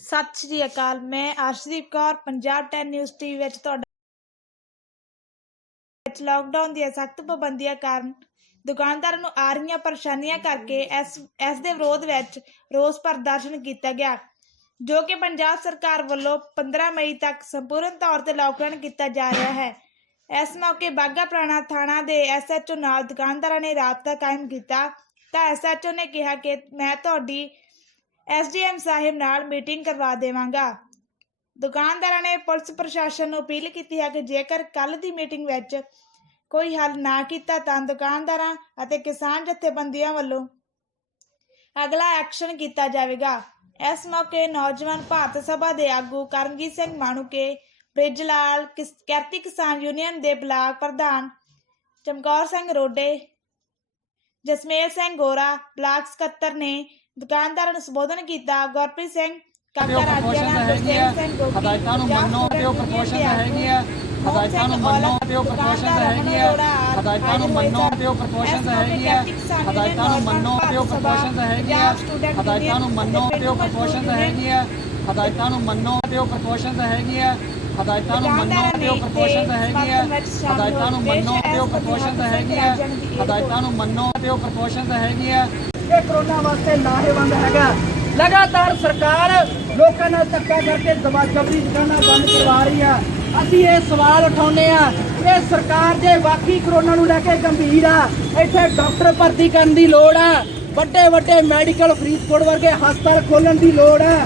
ਸਤਿ ਸ਼੍ਰੀ ਅਕਾਲ। ਮੈਂ Arshdeep Kaur Punjab 10 news TV ਵਿੱਚ ਤੁਹਾਡਾ ਲਾਕਡਾਊਨ ਦੀਆਂ ਸਖਤ ਪਾਬੰਦੀਆਂ ਕਾਰਨ ਦੁਕਾਨਦਾਰਾਂ ਨੂੰ ਆ ਰਹੀਆਂ ਪਰੇਸ਼ਾਨੀਆਂ ਕਰਕੇ ਇਸ ਦੇ ਵਿਰੋਧ ਵਿੱਚ ਰੋਸ ਪ੍ਰਦਰਸ਼ਨ ਕੀਤਾ ਗਿਆ, ਜੋ ਕਿ ਪੰਜਾਬ ਸਰਕਾਰ ਵੱਲੋਂ 15 ਮਈ ਤੱਕ ਸੰਪੂਰਨ ਤੌਰ ਤੇ ਲਾਕਡਾਊਨ ਕੀਤਾ ਜਾ ਰਿਹਾ ਹੈ। ਇਸ ਮੌਕੇ ਬਾਘਾ ਪੁਰਾਣਾ ਥਾਣਾ ਦੇ SHO ਨਾਲ ਦੁਕਾਨਦਾਰਾਂ ਨੇ ਰਾਬਤਾ ਕਾਇਮ ਕੀਤਾ ਤਾਂ SHO ਨੇ ਕਿਹਾ ਕਿ ਮੈਂ ਤੁਹਾਡੀ SDM ਸਾਹਿਬ ਨਾਲ ਮੀਟਿੰਗ ਕਰਵਾ ਦੇਵਾਂਗਾ। ਦੁਕਾਨਦਾਰਾਂ ਨੇ ਪੁਲਿਸ ਪ੍ਰਸ਼ਾਸਨ ਨੂੰ ਅਪੀਲ ਕੀਤੀ ਹੈ ਕਿ ਜੇਕਰ ਕੱਲ੍ਹ ਦੀ ਮੀਟਿੰਗ ਵਿੱਚ ਕੋਈ ਹੱਲ ਨਾ ਕੀਤਾ ਤਾਂ ਦੁਕਾਨਦਾਰਾਂ ਅਤੇ ਕਿਸਾਨ ਜਥੇਬੰਦੀਆਂ ਵੱਲੋਂ ਅਗਲਾ ਐਕਸ਼ਨ ਕੀਤਾ ਜਾਵੇਗਾ। ਇਸ ਮੌਕੇ ਨੌਜਵਾਨ ਭਾਰਤ ਸਭਾ ਦੇ ਆਗੂ ਕਰਮਜੀਤ ਸਿੰਘ ਮਾਣੂਕੇ, ਬ੍ਰਿਜ ਲਾਲ, ਕਿਰਤੀ ਕਿਸਾਨ ਯੂਨੀਅਨ ਦੇ ਬਲਾਕ ਪ੍ਰਧਾਨ ਚਮਕੌਰ ਸਿੰਘ ਰੋਡੇ, ਜਸਮੇਲ ਸਿੰਘ ਗੋਰਾ, ਬਲਾਕ ਸਕੱਤਰ ਨੇ ਦੁਕਾਨਦਾਰਾਂ ਨੂੰ ਸੰਬੋਧਨ ਕੀਤਾ। ਗੁਰਪ੍ਰੀਤ ਸਿੰਘ ਕਾਕਾ ਰਾਜਿਆਣਾ, ਹਦਾਇਤਾਂ ਨੂੰ ਮੰਨੋ ਤੇ ਉਹ ਪ੍ਰਪੋਸ਼ਨ ਹੈਗੀਆਂ, ਹਦਾਇਤਾਂ ਨੂੰ ਮੰਨੋ ਤੇ ਉਹ ਪ੍ਰਪੋਸ਼ਨ ਹੈਗੀਆਂ, ਹਦਾਇਤਾਂ ਨੂੰ ਮੰਨੋ ਤੇ ਉਹ ਪ੍ਰਪੋਸ਼ਨ ਹੈਗੀਆਂ, ਹਦਾਇਤਾਂ ਨੂੰ ਮੰਨੋ ਤੇ ਉਹ ਪ੍ਰਪੋਸ਼ਨ ਹੈਗੀਆਂ, ਹਦਾਇਤਾਂ ਨੂੰ ਮੰਨੋ ਤੇ ਉਹ ਪ੍ਰਪੋਸ਼ਨ ਹੈਗੀਆਂ, ਹਦਾਇਤਾਂ ਨੂੰ ਮੰਨੋ ਤੇ ਉਹ ਪ੍ਰਪੋਸ਼ਨ ਹੈਗੀਆਂ, ਹਦਾਇਤਾਂ ਨੂੰ ਮੰਨੋ ਤੇ ਉਹ ਪ੍ਰਪੋਸ਼ਨ ਹੈਗੀਆਂ, ਹਦਾਇਤਾਂ ਨੂੰ ਮੰਨੋ ਤੇ ਉਹ ਪ੍ਰਪੋਸ਼ਨ ਹੈਗੀਆਂ, ਹਦਾਇਤਾਂ ਨੂੰ ਮੰਨੋ ਤੇ ਉਹ ਪ੍ਰਪੋਸ਼ਨ ਹੈਗੀਆਂ। ਇਹ ਕਰੋਨਾ ਵਾਸਤੇ ਲਾਹੇਵੰਦ ਹੈਗਾ। ਲਗਾਤਾਰ ਸਰਕਾਰ ਲੋਕਾਂ ਨਾਲ ਧੱਕਾ ਕਰਕੇ ਜਬਰੀ ਦੁਕਾਨਾਂ ਬੰਦ ਕਰਵਾ ਰਹੀ ਆ। ਅਸੀਂ ਇਹ ਸਵਾਲ ਉਠਾਉਂਦੇ ਆ ਕਿ ਸਰਕਾਰ ਜੇ ਵਾਕਈ ਕਰੋਨਾ ਨੂੰ ਲੈ ਕੇ ਗੰਭੀਰ ਆ, ਇੱਥੇ ਡਾਕਟਰ ਭਰਤੀ ਕਰਨ ਦੀ ਲੋੜ ਆ, ਵੱਡੇ ਵੱਡੇ ਮੈਡੀਕਲ ਫਰੀਦਕੋਟ ਵਰਗੇ ਹਸਪਤਾਲ ਖੋਲਣ ਦੀ ਲੋੜ ਆ।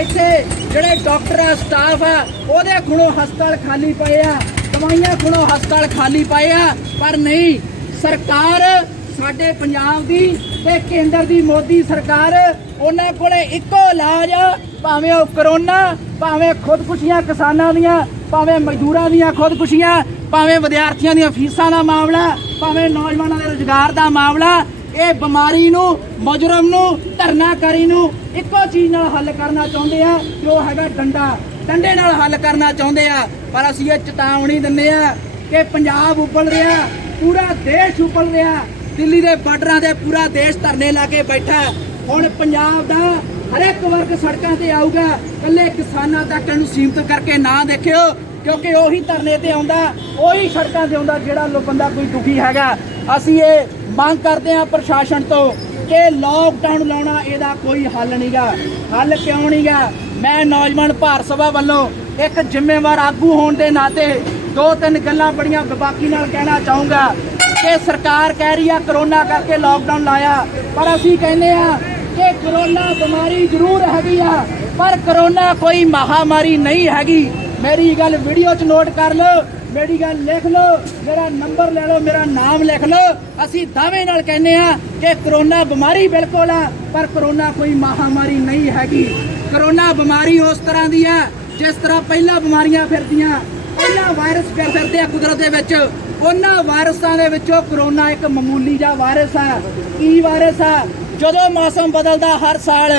ਇੱਥੇ ਜਿਹੜੇ ਡਾਕਟਰ ਆ, ਸਟਾਫ ਆ, ਉਹਦੇ ਖੁਣੋਂ ਹਸਪਤਾਲ ਖਾਲੀ ਪਏ ਆ, ਦਵਾਈਆਂ ਖੁਣੋਂ ਹਸਪਤਾਲ ਖਾਲੀ ਪਏ ਆ। ਪਰ ਨਹੀਂ, ਸਰਕਾਰ ਸਾਡੇ ਪੰਜਾਬ ਦੀ ਤੇ ਕੇਂਦਰ ਦੀ ਮੋਦੀ ਸਰਕਾਰ, ਉਹਨਾਂ ਕੋਲੇ ਇੱਕੋ ਇਲਾਜ ਆ, ਭਾਵੇਂ ਉਹ ਕਰੋਨਾ, ਭਾਵੇਂ ਖੁਦਕੁਸ਼ੀਆਂ ਕਿਸਾਨਾਂ ਦੀਆਂ, ਭਾਵੇਂ ਮਜ਼ਦੂਰਾਂ ਦੀਆਂ ਖੁਦਕੁਸ਼ੀਆਂ, ਭਾਵੇਂ ਵਿਦਿਆਰਥੀਆਂ ਦੀਆਂ ਫੀਸਾਂ ਦਾ ਮਾਮਲਾ, ਭਾਵੇਂ ਨੌਜਵਾਨਾਂ ਦੇ ਰੁਜ਼ਗਾਰ ਦਾ ਮਾਮਲਾ। ਇਹ ਬਿਮਾਰੀ ਨੂੰ, ਮੁਜਰਮ ਨੂੰ, ਧਰਨਾਕਾਰੀ ਨੂੰ ਇੱਕੋ ਚੀਜ਼ ਨਾਲ ਹੱਲ ਕਰਨਾ ਚਾਹੁੰਦੇ ਆ, ਜੋ ਹੈਗਾ ਡੰਡੇ ਨਾਲ ਹੱਲ ਕਰਨਾ ਚਾਹੁੰਦੇ ਆ। ਪਰ ਅਸੀਂ ਇਹ ਚੇਤਾਵਨੀ ਦਿੰਦੇ ਆ ਕਿ ਪੰਜਾਬ ਉੱਬਲ ਰਿਹਾ, ਪੂਰਾ ਦੇਸ਼ ਉੱਬਲ ਰਿਹਾ। ਦਿੱਲੀ ਦੇ ਬਾਰਡਰਾਂ ਤੇ ਪੂਰਾ ਦੇਸ਼ ਧਰਨੇ ਲਾ ਕੇ ਬੈਠਾ। ਹੁਣ ਪੰਜਾਬ ਦਾ ਹਰ ਇੱਕ ਵਰਗ ਸੜਕਾਂ ਤੇ ਆਊਗਾ, ਇਕੱਲੇ ਕਿਸਾਨਾਂ ਤੱਕ ਇਹਨੂੰ ਸੀਮਿਤ ਕਰਕੇ ਨਾ ਦੇਖਿਓ, ਕਿਉਂਕਿ ਉਹੀ ਧਰਨੇ ਤੇ ਆਉਂਦਾ, ਉਹੀ ਸੜਕਾਂ ਤੇ ਆਉਂਦਾ ਜਿਹੜਾ ਬੰਦਾ ਕੋਈ ਦੁਖੀ ਹੈਗਾ। ਅਸੀਂ ਇਹ ਮੰਗ ਕਰਦੇ ਹਾਂ ਪ੍ਰਸ਼ਾਸਨ ਤੋਂ ਕਿ ਲਾਕਡਾਊਨ ਲਾਉਣਾ ਇਹਦਾ ਕੋਈ ਹੱਲ ਨਹੀਂਗਾ। ਹੱਲ ਕਿਉਂ ਨਹੀਂਗਾ? ਮੈਂ ਨੌਜਵਾਨ ਭਾਰਤ ਸਭਾ ਵੱਲੋਂ ਇੱਕ ਜ਼ਿੰਮੇਵਾਰ ਆਗੂ ਹੋਣ ਦੇ ਨਾਤੇ ਦੋ ਤਿੰਨ ਗੱਲਾਂ ਬੜੀਆਂ ਬੇਬਾਕੀ ਨਾਲ ਕਹਿਣਾ ਚਾਹੂੰਗਾ ਕਿ ਸਰਕਾਰ ਕਹਿ ਰਹੀ ਆ ਕਰੋਨਾ ਕਰਕੇ ਲਾਕਡਾਊਨ ਲਾਇਆ, ਪਰ ਅਸੀਂ ਕਹਿੰਦੇ ਆ ਕਿ ਕਰੋਨਾ ਬਿਮਾਰੀ ਜ਼ਰੂਰ ਹੈਗੀ ਆ, ਪਰ ਕਰੋਨਾ ਕੋਈ ਮਹਾਮਾਰੀ ਨਹੀਂ ਹੈਗੀ। ਮੇਰੀ ਗੱਲ ਵੀਡੀਓ 'ਚ ਨੋਟ ਕਰ ਲਓ, ਮੇਰੀ ਗੱਲ ਲਿਖ ਲਓ, ਮੇਰਾ ਨੰਬਰ ਲੈ ਲਓ, ਮੇਰਾ ਨਾਮ ਲਿਖ ਲਓ। ਅਸੀਂ ਦਾਅਵੇ ਨਾਲ ਕਹਿੰਦੇ ਆ ਕਿ ਕਰੋਨਾ ਬਿਮਾਰੀ ਬਿਲਕੁਲ ਆ, ਪਰ ਕਰੋਨਾ ਕੋਈ ਮਹਾਮਾਰੀ ਨਹੀਂ ਹੈਗੀ। ਕਰੋਨਾ ਬਿਮਾਰੀ ਉਸ ਤਰ੍ਹਾਂ ਦੀ ਆ ਜਿਸ ਤਰ੍ਹਾਂ ਪਹਿਲਾਂ ਬਿਮਾਰੀਆਂ ਫਿਰਦੀਆਂ, ਪਹਿਲਾਂ ਵਾਇਰਸ ਫਿਰਦੇ ਆ ਕੁਦਰਤ ਦੇ ਵਿੱਚ, ਉਹਨਾਂ ਵਾਇਰਸਾਂ ਦੇ ਵਿੱਚੋਂ ਕਰੋਨਾ ਇੱਕ ਮਾਮੂਲੀ ਜਿਹਾ ਵਾਇਰਸ ਆ। ਕੀ ਵਾਇਰਸ ਆ? ਜਦੋਂ ਮੌਸਮ ਬਦਲਦਾ ਹਰ ਸਾਲ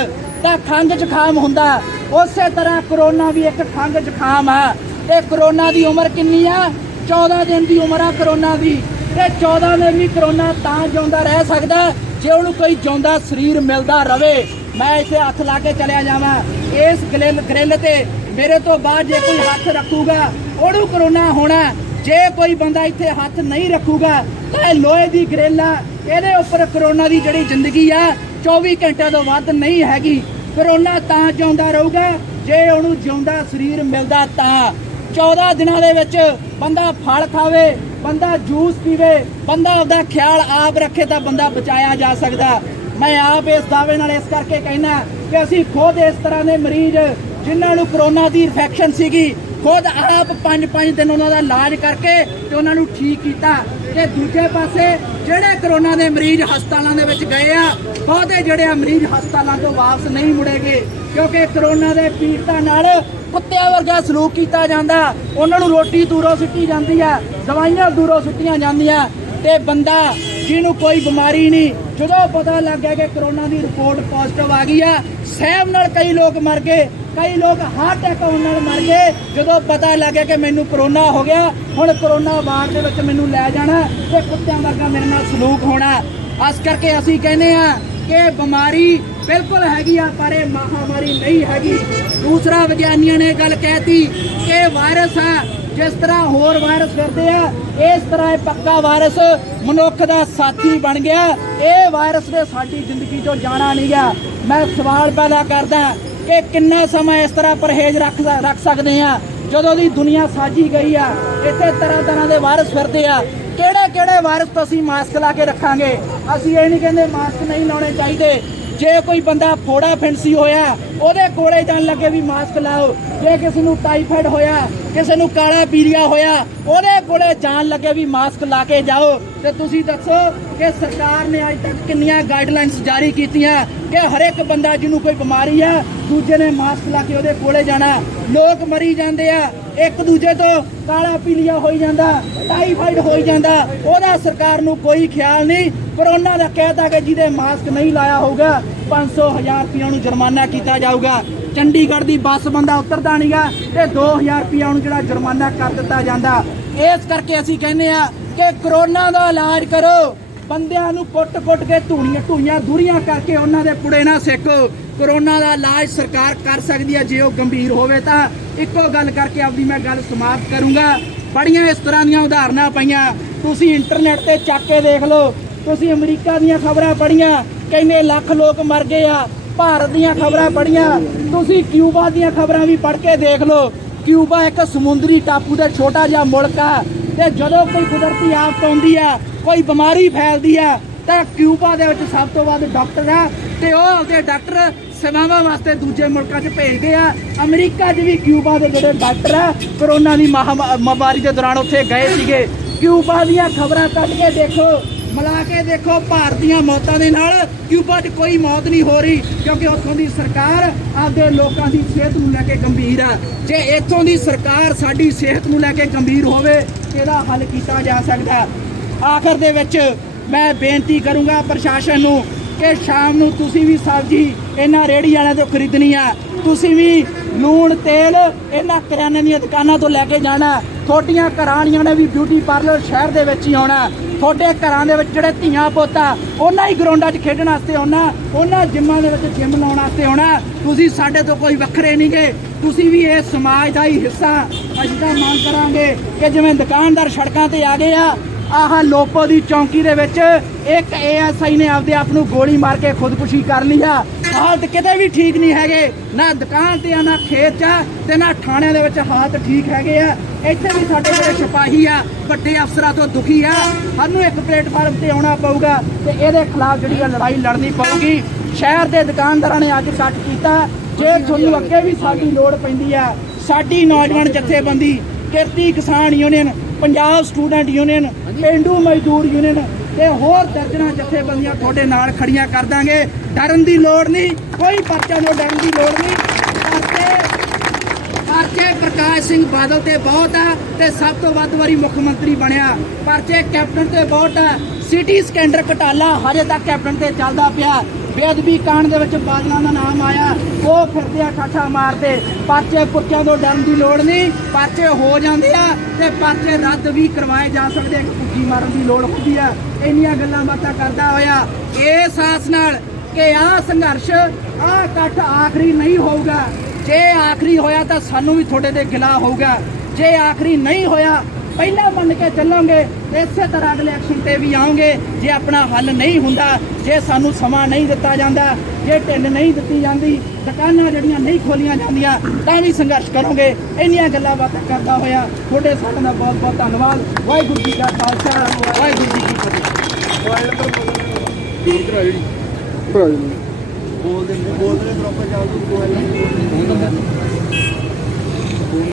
ਤਾਂ ਖੰਘ ਜ਼ੁਕਾਮ ਹੁੰਦਾ, ਉਸੇ ਤਰ੍ਹਾਂ ਕਰੋਨਾ ਵੀ ਇੱਕ ਖੰਘ ਜ਼ੁਕਾਮ ਆ। ਤੇ ਕਰੋਨਾ ਦੀ ਉਮਰ ਕਿੰਨੀ ਆ? 14 ਦਿਨ ਦੀ ਉਮਰ ਆ ਕਰੋਨਾ ਦੀ। ਤੇ 14 ਦਿਨ ਵੀ ਕਰੋਨਾ ਤਾਂ ਜਿਉਂਦਾ ਰਹਿ ਸਕਦਾ ਜੇ ਉਹਨੂੰ ਕੋਈ ਜਿਉਂਦਾ ਸਰੀਰ ਮਿਲਦਾ ਰਵੇ। ਮੈਂ ਇੱਥੇ ਹੱਥ ਲਾ ਕੇ ਚਲਿਆ ਜਾਵਾਂ ਇਸ ਗ੍ਰਿਲ ਤੇ, ਮੇਰੇ ਤੋਂ ਬਾਅਦ ਜੇ ਕੋਈ ਹੱਥ ਰੱਖੂਗਾ ਉਹਨੂੰ ਕਰੋਨਾ ਹੋਣਾ। ਜੇ ਕੋਈ ਬੰਦਾ ਇੱਥੇ ਹੱਥ ਨਹੀਂ ਰੱਖੂਗਾ ਤਾਂ ਇਹ ਲੋਹੇ ਦੀ ਗ੍ਰਿਲ ਆ, ਇਹਦੇ ਉੱਪਰ ਕਰੋਨਾ ਦੀ ਜਿਹੜੀ ਜ਼ਿੰਦਗੀ ਆ 24 ਘੰਟਿਆਂ ਤੋਂ ਵੱਧ ਨਹੀਂ ਹੈਗੀ। ਕਰੋਨਾ ਤਾਂ ਜਿਉਂਦਾ ਰਹੂਗਾ ਜੇ ਉਹਨੂੰ ਜਿਉਂਦਾ ਸਰੀਰ ਮਿਲਦਾ ਤਾਂ। 14 ਦਿਨਾਂ ਦੇ ਵਿੱਚ ਬੰਦਾ ਫਲ ਖਾਵੇ, ਬੰਦਾ ਜੂਸ ਪੀਵੇ, ਬੰਦਾ ਆਪਦਾ ਖਿਆਲ ਆਪ ਰੱਖੇ ਤਾਂ ਬੰਦਾ ਬਚਾਇਆ ਜਾ ਸਕਦਾ। ਮੈਂ ਆਪ ਇਸ ਦਾਅਵੇ ਨਾਲ ਇਸ ਕਰਕੇ ਕਹਿਣਾ ਕਿ ਅਸੀਂ ਖੁਦ ਇਸ ਤਰ੍ਹਾਂ ਦੇ ਮਰੀਜ਼ ਜਿਨ੍ਹਾਂ ਨੂੰ ਕਰੋਨਾ ਦੀ ਇਨਫੈਕਸ਼ਨ ਸੀਗੀ, ਖੁਦ ਆਪ 5-5 ਦਿਨ ਉਹਨਾਂ ਦਾ ਇਲਾਜ ਕਰਕੇ ਤੇ ਉਹਨਾਂ ਨੂੰ ਠੀਕ ਕੀਤਾ। ਤੇ ਦੂਜੇ ਪਾਸੇ ਜਿਹੜੇ ਕਰੋਨਾ ਦੇ ਮਰੀਜ਼ ਹਸਪਤਾਲਾਂ ਦੇ ਵਿੱਚ ਗਏ ਆ, ਬਹੁਤੇ ਜਿਹੜੇ ਮਰੀਜ਼ ਹਸਪਤਾਲਾਂ ਤੋਂ ਵਾਪਸ ਨਹੀਂ ਮੁੜੇਗੇ, ਕਿਉਂਕਿ ਕਰੋਨਾ ਦੇ ਪੀੜਤਾਂ ਨਾਲ ਕੁੱਤਿਆਂ ਵਰਗਾ ਸਲੂਕ ਕੀਤਾ ਜਾਂਦਾ। ਉਹਨਾਂ ਨੂੰ ਰੋਟੀ ਦੂਰੋਂ ਸੁੱਟੀ ਜਾਂਦੀ ਆ, ਦਵਾਈਆਂ ਦੂਰੋਂ ਸੁੱਟੀਆਂ ਜਾਂਦੀਆਂ। ਤੇ ਬੰਦਾ ਜਿਹਨੂੰ ਕੋਈ ਬਿਮਾਰੀ ਨਹੀਂ, ਜਦੋਂ ਪਤਾ ਲੱਗ ਗਿਆ ਕਿ ਕਰੋਨਾ ਦੀ ਰਿਪੋਰਟ ਪੋਜ਼ਿਟਿਵ ਆ ਗਈ ਆ, ਸਹਿਮ ਨਾਲ ਕਈ ਲੋਕ ਮਰ ਗਏ, ਕਈ ਲੋਕ ਹਾਰਟ ਅਟੈਕ ਹੋਣ ਨਾਲ ਮਰ ਗਏ। ਜਦੋਂ ਪਤਾ ਲੱਗਿਆ ਕਿ ਮੈਨੂੰ ਕਰੋਨਾ ਹੋ ਗਿਆ, ਹੁਣ ਕਰੋਨਾ ਵਾਰਡ ਦੇ ਵਿੱਚ ਮੈਨੂੰ ਲੈ ਜਾਣਾ ਤੇ ਕੁੱਤਿਆਂ ਵਰਗਾ ਮੇਰੇ ਨਾਲ ਸਲੂਕ ਹੋਣਾ। ਇਸ ਕਰਕੇ ਅਸੀਂ ਕਹਿੰਦੇ ਆ ਕਿ ਬਿਮਾਰੀ ਬਿਲਕੁਲ ਹੈਗੀ ਆ, ਪਰ ਇਹ ਮਹਾਮਾਰੀ ਨਹੀਂ ਹੈਗੀ। ਦੂਸਰਾ ਵਿਗਿਆਨੀਆਂ ਨੇ ਗੱਲ ਕਹਿਤੀ ਕਿ ਵਾਇਰਸ ਆ, ਜਿਸ ਤਰ੍ਹਾਂ ਹੋਰ ਵਾਇਰਸ ਫਿਰਦੇ ਆ ਇਸ ਤਰ੍ਹਾਂ ਇਹ ਪੱਕਾ ਵਾਇਰਸ ਮਨੁੱਖ ਦਾ ਸਾਥੀ ਬਣ ਗਿਆ। ਇਹ ਵਾਇਰਸ ਨੇ ਸਾਡੀ ਜ਼ਿੰਦਗੀ ਚੋਂ ਜਾਣਾ ਨਹੀਂ ਗਿਆ। ਮੈਂ ਸਵਾਲ ਪੈਦਾ ਕਰਦਾ ਕਿ ਕਿੰਨਾ ਸਮਾਂ ਇਸ ਤਰ੍ਹਾਂ ਪਰਹੇਜ਼ ਰੱਖ ਸਕਦੇ ਆ ਜਦੋਂ ਦੀ ਦੁਨੀਆ ਸਾਜੀ ਗਈ ਆ। ਇੱਥੇ ਤਰ੍ਹਾਂ ਤਰ੍ਹਾਂ ਦੇ ਵਾਇਰਸ ਫਿਰਦੇ ਆ। ਕਿਹੜੇ ਵਾਇਰਸ ਤੋਂ ਅਸੀਂ ਮਾਸਕ ਲਾ ਕੇ ਰੱਖਾਂਗੇ? ਅਸੀਂ ਇਹ ਨਹੀਂ ਕਹਿੰਦੇ ਮਾਸਕ ਨਹੀਂ ਲਾਉਣੇ ਚਾਹੀਦੇ। ਜੇ ਕੋਈ ਬੰਦਾ ਫੋੜਾ ਫਿੰਸੀ ਹੋਇਆ ਉਹਦੇ ਕੋਲੇ ਜਾਣ ਲੱਗੇ ਵੀ ਮਾਸਕ ਲਾਓ। ਜੇ ਕਿਸੇ ਨੂੰ ਟਾਈਫਾਇਡ ਹੋਇਆ, ਕਿਸੇ ਨੂੰ ਕਾਲਾ ਪੀਲੀਆ ਹੋਇਆ, ਉਹਦੇ ਕੋਲੇ ਜਾਣ ਲੱਗੇ ਵੀ ਮਾਸਕ ਲਾ ਕੇ ਜਾਓ। ਤੇ ਤੁਸੀਂ ਦੱਸੋ ਕਿ ਸਰਕਾਰ ਨੇ ਅੱਜ ਤੱਕ ਕਿੰਨੀਆਂ ਗਾਈਡਲਾਈਨਸ ਜਾਰੀ ਕੀਤੀਆਂ ਕਿ ਹਰ ਇੱਕ ਬੰਦਾ ਜਿਹਨੂੰ ਕੋਈ ਬਿਮਾਰੀ ਆ ਦੂਜੇ ਨੇ ਮਾਸਕ ਲਾ ਕੇ ਉਹਦੇ ਕੋਲੇ ਜਾਣਾ। ਲੋਕ ਮਰੀ ਜਾਂਦੇ ਆ, ਇੱਕ ਦੂਜੇ ਤੋਂ ਕਾਲਾ ਪੀਲੀਆ ਹੋਈ ਜਾਂਦਾ, ਟਾਈਫਾਇਡ ਹੋਈ ਜਾਂਦਾ, ਉਹਦਾ ਸਰਕਾਰ ਨੂੰ ਕੋਈ ਖਿਆਲ ਨਹੀਂ। ਕਰੋਨਾ ਦਾ ਕਹਿਤਾ ਕਿ ਜਿਹਦੇ ਮਾਸਕ ਨਹੀਂ ਲਾਇਆ ਹੋਊਗਾ 500,000 ਰੁਪਏ ਨੂੰ ਜੁਰਮਾਨਾ ਕੀਤਾ ਜਾਊਗਾ। ਚੰਡੀਗੜ੍ਹ ਦੀ ਬੱਸ ਬੰਦਾ ਉਤਰਦਾ ਨਹੀਂਗਾ ਤੇ 2,000 ਰੁਪਏ ਨੂੰ ਜਿਹੜਾ ਜੁਰਮਾਨਾ ਕਰ ਦਿੱਤਾ ਜਾਂਦਾ। ਇਸ ਕਰਕੇ ਅਸੀਂ ਕਹਿੰਦੇ ਆ ਕਿ ਕਰੋਨਾ ਦਾ ਇਲਾਜ ਕਰੋ। ਬੰਦਿਆਂ ਨੂੰ ਕੁੱਟ-ਕੁੱਟ ਕੇ ਧੂਈਆਂ ਦੂਰੀਆਂ ਕਰਕੇ ਉਹਨਾਂ ਦੇ ਪੁੜੇ ਨਾ ਸੇਕੋ। ਕਰੋਨਾ ਦਾ ਇਲਾਜ ਸਰਕਾਰ ਕਰ ਸਕਦੀ ਹੈ ਜੇ ਉਹ ਗੰਭੀਰ ਹੋਵੇ ਤਾਂ। ਇੱਕੋ ਗੱਲ ਕਰਕੇ ਆਪਦੀ ਮੈਂ ਗੱਲ ਸਮਾਪਤ ਕਰੂੰਗਾ। ਬੜੀਆਂ ਇਸ ਤਰ੍ਹਾਂ ਦੀਆਂ ਉਦਾਹਰਨਾਂ ਪਈਆਂ, ਤੁਸੀਂ ਇੰਟਰਨੈਟ ਤੇ ਚੱਕ ਕੇ ਦੇਖ ਲਓ। ਤੁਸੀਂ ਅਮਰੀਕਾ ਦੀਆਂ ਖਬਰਾਂ ਪੜ੍ਹੀਆਂ, ਕਿੰਨੇ ਲੱਖ ਲੋਕ ਮਰ ਗਏ ਆ। ਭਾਰਤ ਦੀਆਂ ਖਬਰਾਂ ਪੜ੍ਹੀਆਂ, ਤੁਸੀਂ ਕਿਊਬਾ ਦੀਆਂ ਖਬਰਾਂ ਵੀ ਪੜ੍ਹ ਕੇ ਦੇਖ ਲਓ। ਕਿਊਬਾ ਇੱਕ ਸਮੁੰਦਰੀ ਟਾਪੂ ਦਾ ਛੋਟਾ ਜਿਹਾ ਮੁਲਕ ਆ ਤੇ ਜਦੋਂ ਕੋਈ ਕੁਦਰਤੀ ਆਫਤ ਆਉਂਦੀ ਆ, ਕੋਈ ਬਿਮਾਰੀ ਫੈਲਦੀ ਆ ਤਾਂ ਕਿਊਬਾ ਦੇ ਵਿੱਚ ਸਭ ਤੋਂ ਵੱਧ ਡਾਕਟਰ ਆ ਤੇ ਉਹ ਆਪਦੇ ਡਾਕਟਰ ਸੇਵਾਵਾਂ ਵਾਸਤੇ ਦੂਜੇ ਮੁਲਕਾਂ 'ਚ ਭੇਜਦੇ ਆ। ਅਮਰੀਕਾ 'ਚ ਵੀ ਕਿਊਬਾ ਦੇ ਜਿਹੜੇ ਡਾਕਟਰ ਆ ਕਰੋਨਾ ਦੀ ਮਹਾਮਾਰੀ ਦੇ ਦੌਰਾਨ ਉੱਥੇ ਗਏ ਸੀਗੇ। ਕਿਊਬਾ ਦੀਆਂ ਖਬਰਾਂ ਕੱਢ ਕੇ ਦੇਖੋ, ਮਿਲਾ ਕੇ ਦੇਖੋ। ਭਾਰਤ ਦੀਆਂ ਮੌਤਾਂ ਦੇ ਨਾਲ ਕਿਊਬਾ 'ਚ ਕੋਈ ਮੌਤ ਨਹੀਂ ਹੋ ਰਹੀ ਕਿਉਂਕਿ ਉੱਥੋਂ ਦੀ ਸਰਕਾਰ ਆਪਦੇ ਲੋਕਾਂ ਦੀ ਸਿਹਤ ਨੂੰ ਲੈ ਕੇ ਗੰਭੀਰ ਆ। ਜੇ ਇੱਥੋਂ ਦੀ ਸਰਕਾਰ ਸਾਡੀ ਸਿਹਤ ਨੂੰ ਲੈ ਕੇ ਗੰਭੀਰ ਹੋਵੇ ਇਹਦਾ ਹੱਲ ਕੀਤਾ ਜਾ ਸਕਦਾ। ਆਖਰ ਦੇ ਵਿੱਚ ਮੈਂ ਬੇਨਤੀ ਕਰੂੰਗਾ ਪ੍ਰਸ਼ਾਸਨ ਨੂੰ ਕਿ ਸ਼ਾਮ ਨੂੰ ਤੁਸੀਂ ਵੀ ਸਬਜ਼ੀ ਇਹਨਾਂ ਰੇਹੜੀ ਵਾਲਿਆਂ ਤੋਂ ਖਰੀਦਣੀ ਆ। ਤੁਸੀਂ ਵੀ ਲੂਣ ਤੇਲ ਇਹਨਾਂ ਕਰਿਆਨੇ ਦੀਆਂ ਦੁਕਾਨਾਂ ਤੋਂ ਲੈ ਕੇ ਜਾਣਾ। ਤੁਹਾਡੀਆਂ ਘਰਾਂ ਵਾਲੀਆਂ ਨੇ ਵੀ ਬਿਊਟੀ ਪਾਰਲਰ ਸ਼ਹਿਰ ਦੇ ਵਿੱਚ ਹੀ ਆਉਣਾ। ਤੁਹਾਡੇ ਘਰਾਂ ਦੇ ਵਿੱਚ ਜਿਹੜੇ ਧੀਆਂ ਪੁੱਤਾਂ ਉਹਨਾਂ ਹੀ ਗਰਾਊਂਡਾਂ 'ਚ ਖੇਡਣ ਵਾਸਤੇ ਆਉਣਾ, ਉਹਨਾਂ ਜਿੰਮਾਂ ਦੇ ਵਿੱਚ ਜਿੰਮ ਲਾਉਣ ਵਾਸਤੇ ਆਉਣਾ। ਤੁਸੀਂ ਸਾਡੇ ਤੋਂ ਕੋਈ ਵੱਖਰੇ ਨਹੀਂ ਗੇ, ਤੁਸੀਂ ਵੀ ਇਹ ਸਮਾਜ ਦਾ ਹੀ ਹਿੱਸਾ। ਅਸੀਂ ਤਾਂ ਮੰਗ ਕਰਾਂਗੇ ਕਿ ਜਿਵੇਂ ਦੁਕਾਨਦਾਰ ਸੜਕਾਂ ਤੇ ਆ ਗਏ ਆ, ਆਹ ਲੋਪੋ ਦੀ ਚੌਂਕੀ ਦੇ ਵਿੱਚ ਇੱਕ ASI ਨੇ ਆਪਦੇ ਆਪ ਨੂੰ ਗੋਲੀ ਮਾਰ ਕੇ ਖੁਦਕੁਸ਼ੀ ਕਰ ਲਈ ਆ। ਹਾਲਤ ਕਿਤੇ ਵੀ ਠੀਕ ਨਹੀਂ ਹੈਗੇ, ਨਾ ਦੁਕਾਨ ਤੇ ਆ, ਨਾ ਖੇਤ 'ਚ ਤੇ ਨਾ ਥਾਣਿਆਂ ਦੇ ਵਿੱਚ ਹਾਲਤ ਠੀਕ ਹੈਗੇ ਆ। ਇੱਥੇ ਵੀ ਸਾਡੇ ਕੋਲ ਸਿਪਾਹੀ ਆ, ਵੱਡੇ ਅਫਸਰਾਂ ਤੋਂ ਦੁਖੀ ਆ। ਸਾਨੂੰ ਇੱਕ ਪਲੇਟਫਾਰਮ ਤੇ ਆਉਣਾ ਪਊਗਾ ਤੇ ਇਹਦੇ ਖਿਲਾਫ ਜਿਹੜੀ ਲੜਾਈ ਲੜਨੀ ਪਊਗੀ। ਸ਼ਹਿਰ ਦੇ ਦੁਕਾਨਦਾਰਾਂ ਨੇ ਅੱਜ ਇਕੱਠ ਕੀਤਾ। ਜੇ ਤੁਹਾਨੂੰ ਅੱਗੇ ਵੀ ਸਾਡੀ ਲੋੜ ਪੈਂਦੀ ਆ, ਸਾਡੀ ਨੌਜਵਾਨ ਜਥੇਬੰਦੀ, Kirti Kisan union, Punjab student union, ਪੇਂਡੂ ਮਜ਼ਦੂਰ ਯੂਨੀਅਨ ਤੇ ਹੋਰ ਦਰਜਨਾਂ ਜਥੇਬੰਦੀਆਂ ਤੁਹਾਡੇ ਨਾਲ ਖੜੀਆਂ ਕਰ ਦਾਂਗੇ। ਡਰਨ ਦੀ ਲੋੜ ਨਹੀਂ, ਕੋਈ ਪਰਚਾ ਨੂੰ ਡਰਨ ਦੀ ਲੋੜ ਨਹੀਂ। ਪਰਚੇ ਪ੍ਰਕਾਸ਼ ਸਿੰਘ ਬਾਦਲ ਤੇ ਬਹੁਤ ਆ ਤੇ ਸਭ ਤੋਂ ਵੱਧ ਵਾਰੀ ਮੁੱਖ ਮੰਤਰੀ ਬਣਿਆ। ਪਰਚੇ ਕੈਪਟਨ ਤੇ ਬਹੁਤ ਆ। ਸਿਟੀ ਸਕੈਂਡਰ ਘਟਾਲਾ ਹਜੇ ਤੱਕ ਕੈਪਟਨ ਤੇ ਚੱਲਦਾ ਪਿਆ। ਬੇਅਦਬੀ ਕਾਂਡ ਦੇ ਵਿੱਚ ਬਾਦਲਾਂ ਦਾ ਨਾਮ ਆਇਆ, ਉਹ ਫਿਰਦੇ ਆ ਠਾਠਾ ਮਾਰਦੇ। ਪਰਚੇ ਪੁੱਛਿਆਂ ਤੋਂ ਡਰਨ ਦੀ ਲੋੜ ਨਹੀਂ, ਪਰਚੇ ਹੋ ਜਾਂਦੇ ਆ ਤੇ ਪਰਚੇ ਰੱਦ ਵੀ ਕਰਵਾਏ ਜਾ ਸਕਦੇ। ਇੱਕ ਭੁੱਖੀ ਮਾਰਨ ਦੀ ਲੋੜ ਹੁੰਦੀ ਆ। ਇੰਨੀਆਂ ਗੱਲਾਂ ਬਾਤਾਂ ਕਰਦਾ ਹੋਇਆ ਇਸ ਆਸ ਨਾਲ ਕਿ ਆਹ ਸੰਘਰਸ਼, ਆਹ ਇਕੱਠ ਆਖਰੀ ਨਹੀਂ ਹੋਊਗਾ। ਜੇ ਆਖਰੀ ਹੋਇਆ ਤਾਂ ਸਾਨੂੰ ਵੀ ਤੁਹਾਡੇ ਤੇ ਗਿਲਾ ਹੋਊਗਾ। ਜੇ ਆਖਰੀ ਨਹੀਂ ਹੋਇਆ ਪਹਿਲਾਂ ਬਣ ਕੇ ਚੱਲਾਂਗੇ, ਇਸੇ ਤਰ੍ਹਾਂ ਅਗਲੇ ਐਕਸ਼ਨ ਤੇ ਵੀ ਆਉਂਗੇ। ਜੇ ਆਪਣਾ ਹੱਲ ਨਹੀਂ ਹੁੰਦਾ, ਜੇ ਸਾਨੂੰ ਸਮਾਂ ਨਹੀਂ ਦਿੱਤਾ ਜਾਂਦਾ, ਜੇ ਢਿੱਲ ਨਹੀਂ ਦਿੱਤੀ ਜਾਂਦੀ, ਦੁਕਾਨਾਂ ਜਿਹੜੀਆਂ ਨਹੀਂ ਖੋਲੀਆਂ ਜਾਂਦੀਆਂ ਤਾਂ ਵੀ ਸੰਘਰਸ਼ ਕਰੋਗੇ। ਇੰਨੀਆਂ ਗੱਲਾਂ ਬਾਤਾਂ ਕਰਦਾ ਹੋਇਆ ਤੁਹਾਡੇ ਸਾਰਿਆਂ ਦਾ ਬਹੁਤ ਬਹੁਤ ਧੰਨਵਾਦ। ਵਾਹਿਗੁਰੂ ਜੀ ਕਾ ਖਾਲਸਾ, ਵਾਹਿਗੁਰੂ ਜੀ ਕੀ ਫਤਿਹ। ਬੋਲਦੇ ਪ੍ਰੋਪਰ ਚੱਲਦੀ